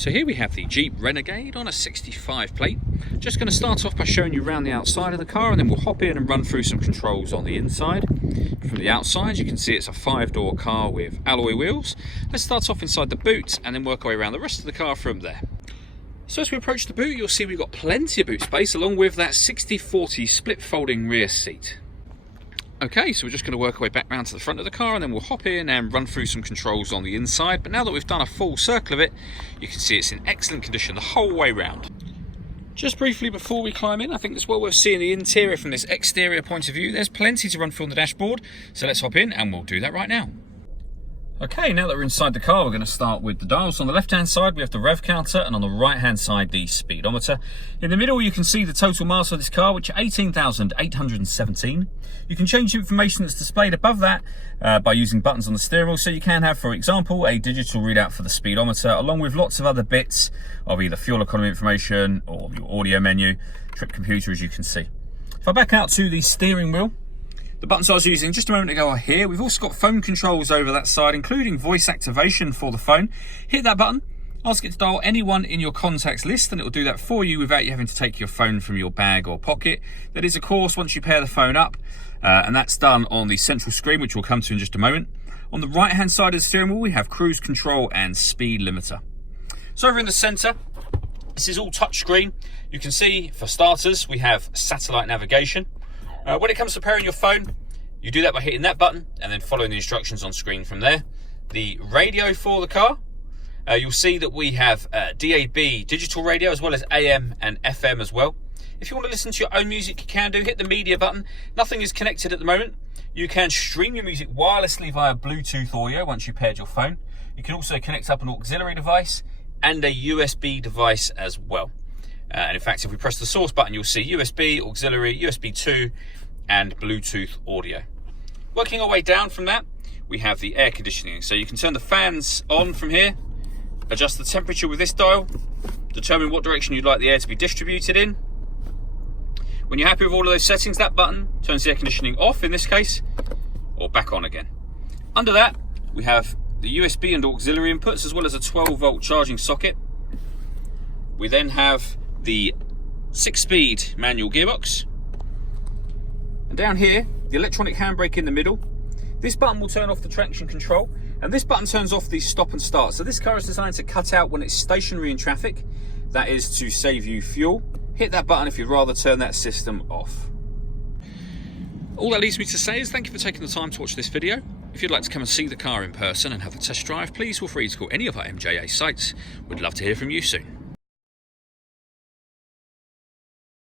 So here we have the Jeep Renegade on a 65 plate. Just going to start off by showing you around the outside of the car, and then we'll hop in and run through some controls on the inside. From the outside you can see it's a 5-door car with alloy wheels. Let's start off inside the boot and then work our way around the rest of the car from there. So as we approach the boot, you'll see we've got plenty of boot space along with that 60/40 split folding rear seat. Okay, so we're just going to work our way back round to the front of the car, and then we'll hop in and run through some controls on the inside. But now that we've done a full circle of it, you can see it's in excellent condition the whole way round. Just briefly before we climb in, I think it's well worth seeing the interior from this exterior point of view. There's plenty to run through on the dashboard, so let's hop in and we'll do that right now. Okay, now that we're inside the car, we're going to start with the dials. On the left-hand side, we have the rev counter, and on the right-hand side, the speedometer. In the middle, you can see the total miles of this car, which are 18,817. You can change the information that's displayed above that by using buttons on the steering wheel. So you can have, for example, a digital readout for the speedometer, along with lots of other bits of either fuel economy information or your audio menu, trip computer, as you can see. If I back out to the steering wheel, the buttons I was using just a moment ago are here. We've also got phone controls over that side, including voice activation for the phone. Hit that button, ask it to dial anyone in your contacts list, and it will do that for you without you having to take your phone from your bag or pocket. That is, of course, once you pair the phone up, and that's done on the central screen, which we'll come to in just a moment. On the right-hand side of the steering wheel, we have cruise control and speed limiter. So over in the centre, this is all touchscreen. You can see, for starters, we have satellite navigation. When it comes to pairing your phone, you do that by hitting that button and then following the instructions on screen from there. The radio for the car, you'll see that we have DAB digital radio as well as AM and FM as well. If you want to listen to your own music, you can do. Hit the media button. Nothing is connected at the moment. You can stream your music wirelessly via Bluetooth audio once you've paired your phone. You can also connect up an auxiliary device and a USB device as well. And in fact, if we press the source button, you'll see USB, auxiliary, USB 2, and Bluetooth audio. Working our way down from that, we have the air conditioning. So you can turn the fans on from here, adjust the temperature with this dial, determine what direction you'd like the air to be distributed in. When you're happy with all of those settings, that button turns the air conditioning off in this case, or back on again. Under that, we have the USB and auxiliary inputs, as well as a 12-volt charging socket. We then have the 6-speed manual gearbox, and down here the electronic handbrake in the middle. This button will turn off the traction control, and this button turns off the stop and start. So this car is designed to cut out when it's stationary in traffic. That is to save you fuel. Hit that button if you'd rather turn that system off. All that leaves me to say is thank you for taking the time to watch this video. If you'd like to come and see the car in person and have a test drive, please feel free to call any of our MJA sites. We'd love to hear from you soon.